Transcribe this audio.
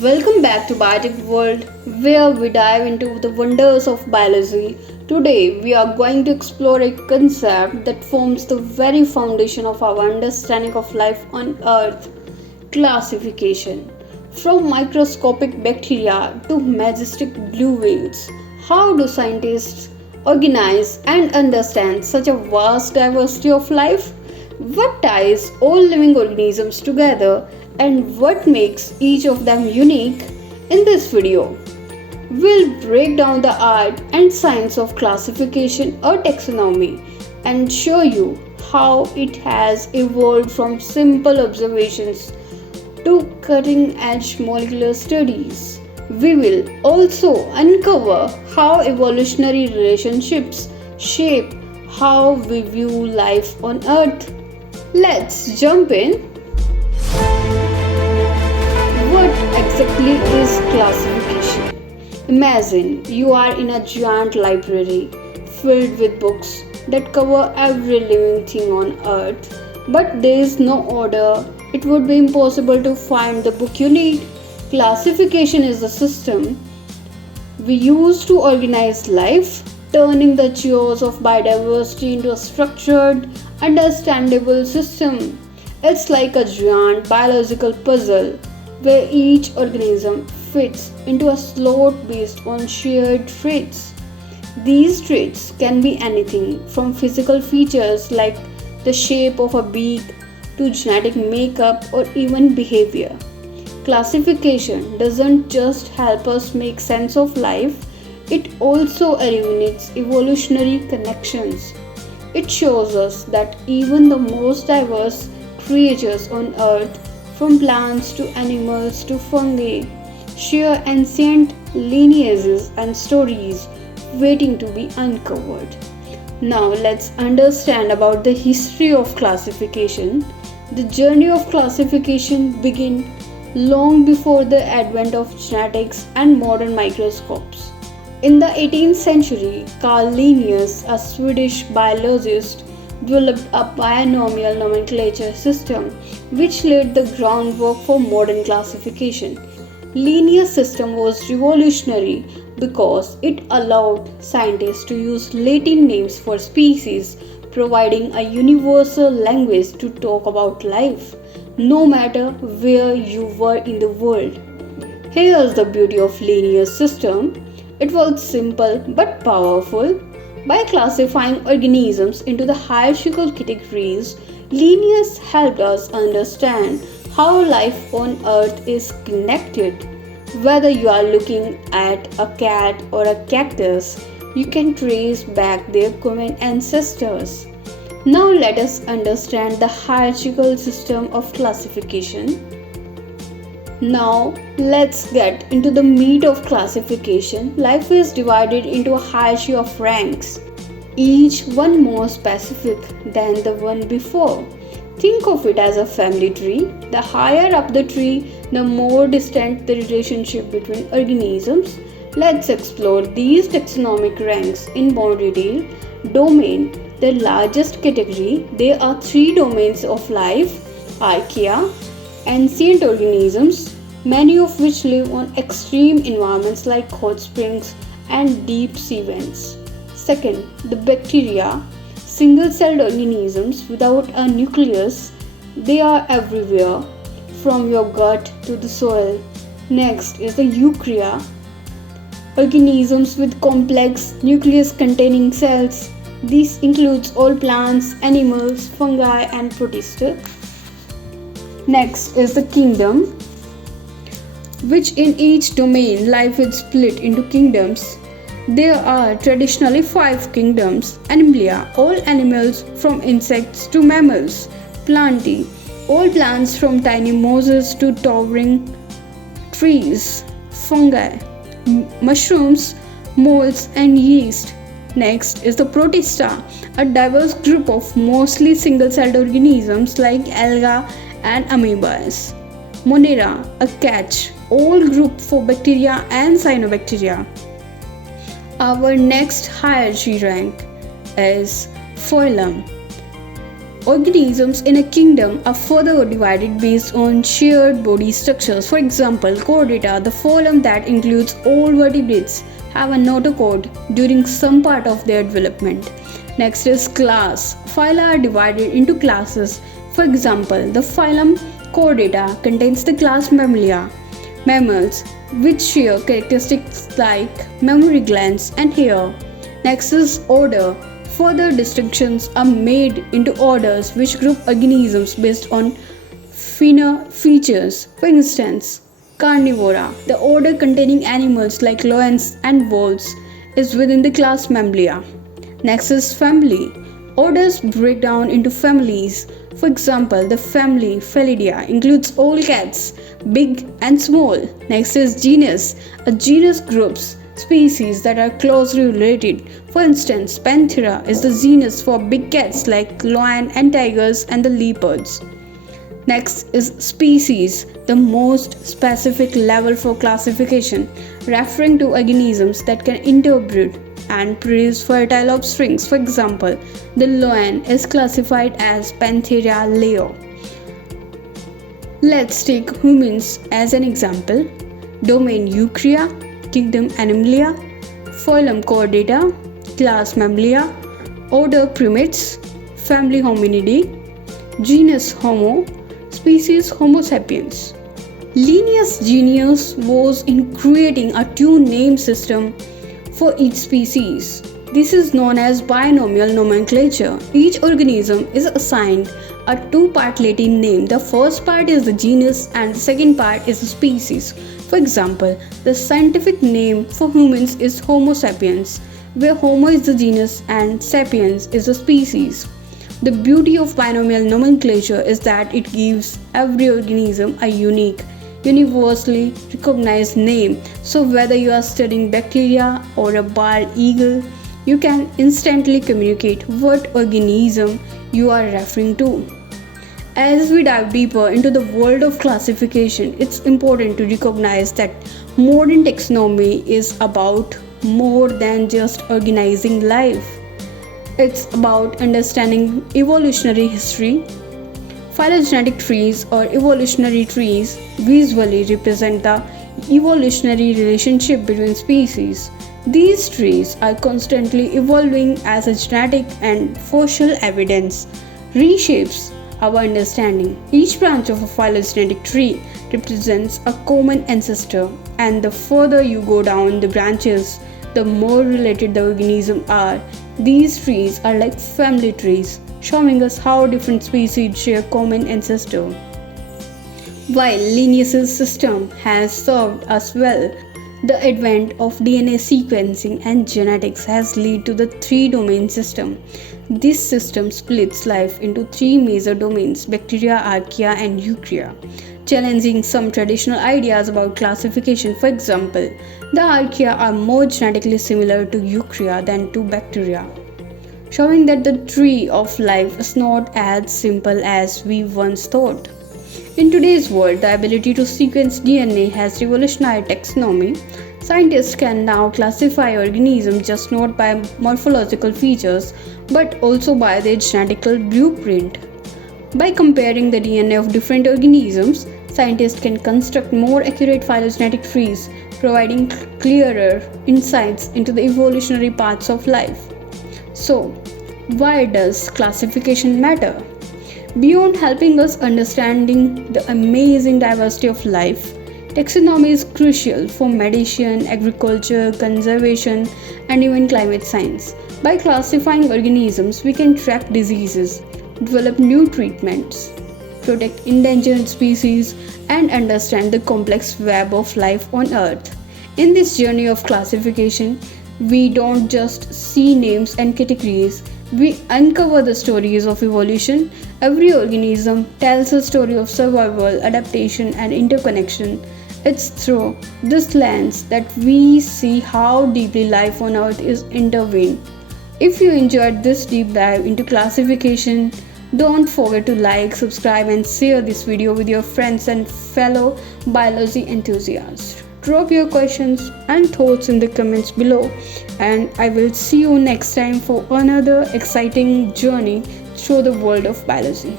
Welcome back to Biotic World, where we dive into the wonders of biology. Today, we are going to explore a concept that forms the very foundation of our understanding of life on Earth: classification. From microscopic bacteria to majestic blue whales, how do scientists organize and understand such a vast diversity of life? What ties all living organisms together and what makes each of them unique? In this video, we'll break down the art and science of classification or taxonomy and show you how it has evolved from simple observations to cutting edge molecular studies. We will also uncover how evolutionary relationships shape how we view life on Earth. Let's jump in. What exactly is classification? Imagine you are in a giant library filled with books that cover every living thing on Earth, but there is no order. It would be impossible to find the book you need. Classification is the system we use to organize life, turning the chaos of biodiversity into a structured, understandable system. It's like a giant biological puzzle where each organism fits into a slot based on shared traits. These traits can be anything from physical features like the shape of a beak to genetic makeup or even behavior. Classification doesn't just help us make sense of life, it also illuminates evolutionary connections. It shows us that even the most diverse creatures on Earth, from plants to animals to fungi, share ancient lineages and stories waiting to be uncovered. Now let's understand about the history of classification. The journey of classification began long before the advent of genetics and modern microscopes. In the 18th century, Carl Linnaeus, a Swedish biologist, developed a binomial nomenclature system which laid the groundwork for modern classification. Linnaeus' system was revolutionary because it allowed scientists to use Latin names for species, providing a universal language to talk about life, no matter where you were in the world. Here's the beauty of Linnaeus' system. It was simple but powerful. By classifying organisms into the hierarchical categories, Linnaeus helped us understand how life on Earth is connected. Whether you are looking at a cat or a cactus, you can trace back their common ancestors. Now let us understand the hierarchical system of classification. Now let's get into the meat of classification. Life is divided into a hierarchy of ranks, each one more specific than the one before. Think of it as a family tree. The higher up the tree, the more distant the relationship between organisms. Let's explore these taxonomic ranks in more detail. Domain, the largest category. There are three domains of life: archaea, ancient organisms, many of which live on extreme environments like hot springs and deep sea vents. Second, the bacteria, single-celled organisms without a nucleus. They are everywhere, from your gut to the soil. Next is the eukarya, organisms with complex nucleus-containing cells. This includes all plants, animals, fungi, and protists. Next is the kingdom, which in each domain life is split into kingdoms. There are traditionally 5 kingdoms: Animalia, all animals from insects to mammals; Plantae, all plants from tiny mosses to towering trees; Fungi, mushrooms, molds, and yeast. Next is the Protista, a diverse group of mostly single-celled organisms like algae and amoebas; Monera, a catch, all group for bacteria and cyanobacteria. Our next hierarchy rank is phylum, Organisms in a kingdom are further divided based on shared body structures. For example, chordata, the phylum that includes all vertebrates, have a notochord during some part of their development. Next is class. Phyla are divided into classes. For example, the phylum Chordata contains the class Mammalia, mammals, which share characteristics like mammary glands and hair. Next is order. Further distinctions are made into orders which group organisms based on features. For instance, Carnivora, the order containing animals like lions and wolves, is within the class Mammalia. Next is family. Orders break down into families. For example, the family Felidae includes all cats, big and small. Next is genus. A genus groups species that are closely related. For instance, Panthera is the genus for big cats like lion and tigers and the leopards. Next is species, the most specific level for classification, referring to organisms that can interbreed and produce fertile offsprings. For example, the lion is classified as Panthera leo. Let's take humans as an example. Domain Eukarya, Kingdom Animalia, Phylum Chordata, Class Mammalia, Order Primates, Family Hominidae, Genus Homo, Species Homo sapiens. Linnaeus' genius was in creating a two-name system for each species. This is known as binomial nomenclature. Each organism is assigned a two-part Latin name. The first part is the genus and the second part is the species. For example, the scientific name for humans is Homo sapiens, where Homo is the genus and sapiens is the species. The beauty of binomial nomenclature is that it gives every organism a unique, universally recognized name. So whether you are studying bacteria or a bald eagle, you can instantly communicate what organism you are referring to. As we dive deeper into the world of classification, it's important to recognize that modern taxonomy is about more than just organizing life. It's about understanding evolutionary history. Phylogenetic trees or evolutionary trees visually represent the evolutionary relationship between species. These trees are constantly evolving as a genetic and fossil evidence reshapes our understanding. Each branch of a phylogenetic tree represents a common ancestor, and the further you go down the branches, the more related the organisms are. These trees are like family trees, showing us how different species share common ancestor. While Linnaeus' system has served us well, the advent of DNA sequencing and genetics has led to the three-domain system. This system splits life into three major domains: bacteria, archaea, and eukarya, challenging some traditional ideas about classification. For example, the archaea are more genetically similar to eukarya than to bacteria, showing that the tree of life is not as simple as we once thought. In today's world, the ability to sequence DNA has revolutionized taxonomy. Scientists can now classify organisms just not by morphological features but also by their genetical blueprint. By comparing the DNA of different organisms, scientists can construct more accurate phylogenetic trees, providing clearer insights into the evolutionary paths of life. So, why does classification matter? Beyond helping us understanding the amazing diversity of life, taxonomy is crucial for medicine, agriculture, conservation, and even climate science. By classifying organisms, we can track diseases, develop new treatments, protect endangered species, and understand the complex web of life on Earth. In this journey of classification, we don't just see names and categories, we uncover the stories of evolution. Every organism tells a story of survival, adaptation, and interconnection. It's through this lens that we see how deeply life on Earth is intertwined. If you enjoyed this deep dive into classification, don't forget to like, subscribe, and share this video with your friends and fellow biology enthusiasts. Drop your questions and thoughts in the comments below, and I will see you next time for another exciting journey through the world of biology.